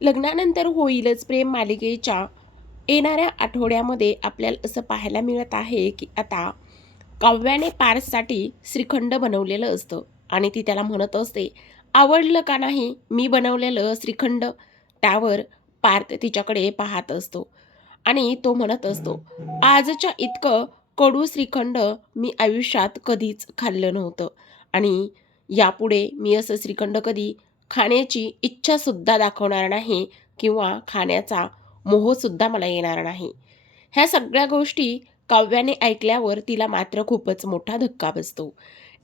लग्नानंतर होईलच प्रेम मालिकेच्या येणाऱ्या आठवड्यामध्ये आपल्याला असं पाहायला मिळत आहे की आता काव्याने पारससाठी श्रीखंड बनवलेलं असतं. आणि ती त्याला म्हणत असते आवडलं का नाही मी बनवलेलं श्रीखंड? त्यावर पार्थ तिच्याकडे पाहत असतो. आणि तो म्हणत असतो आजच्या इतकं कडू श्रीखंड मी आयुष्यात कधीच खाल्लं नव्हतं. आणि यापुढे मी असं श्रीखंड कधी खाण्याची इच्छासुद्धा दाखवणार नाही किंवा खाण्याचा मोहसुद्धा मला येणार नाही. ह्या सगळ्या गोष्टी काव्याने ऐकल्यावर तिला मात्र खूपच मोठा धक्का बसतो.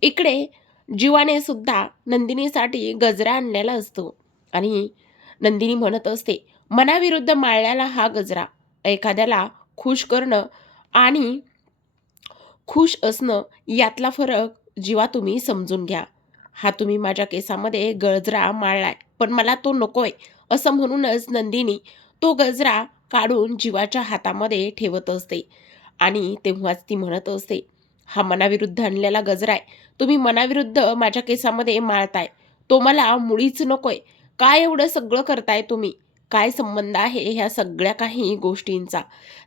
इकडे जीवाने सुद्धा नंदिनीसाठी गजरा आणलेला असतो आणि नंदिनी म्हणत असते मनाविरुद्ध माळल्याला हा गजरा. एखाद्याला खुश करणं आणि खुश असणं यातला फरक जीवा तुम्ही समजून घ्या. हा तुम्ही माझ्या केसामध्ये गजरा माळलाय पण मला तो नकोय असं म्हणूनच नंदिनी तो गजरा काढून जीवाच्या हातामध्ये ठेवत असते. आणि तेव्हाच ती म्हणत असते हा मनाविरुद्ध आणलेला गजरा आहे. तुम्ही मनाविरुद्ध माझ्या केसामध्ये माळताय तो मला मुळीच नकोय. काय एवढं सगळं करताय तुम्ही? काय संबंध आहे ह्या सगळ्या काही गोष्टींचा?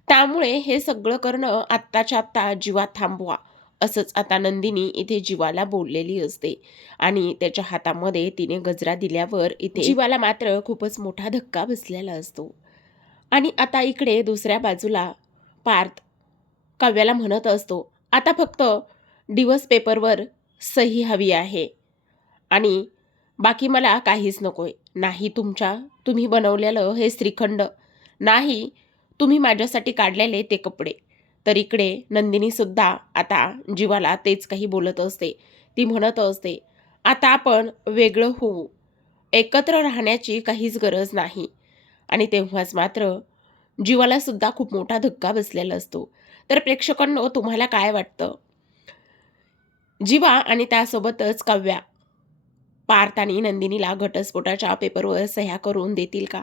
त्यामुळे हे सगळं करणं आत्ताच्या आत्ता जीवात थांबवा. असंच आता नंदिनी इथे जीवाला बोललेली असते. आणि त्याच्या हातामध्ये तिने गजरा दिल्यावर इथे जीवाला मात्र खूपच मोठा धक्का बसलेला असतो. आणि आता इकडे दुसऱ्या बाजूला पार्थ काव्याला म्हणत असतो आता फक्त दिवस पेपरवर सही हवी आहे. आणि बाकी मला काहीच नकोय. नाही तुमच्या तुम्ही बनवलेलं हे श्रीखंड. नाही तुम्ही माझ्यासाठी काढलेले ते कपडे. तर इकडे नंदिनीसुद्धा आता जीवाला तेच काही बोलत असते. ती म्हणत असते आता आपण वेगळं होऊ. एकत्र राहण्याची काहीच गरज नाही. आणि तेव्हाच मात्र जीवाला सुद्धा खूप मोठा धक्का बसलेला असतो. तर प्रेक्षकांनो तुम्हाला काय वाटतं? जीवा आणि त्यासोबतच काव्या पार्थ आणि नंदिनीला घटस्फोटाच्या पेपरवर सह्या करून देतील का?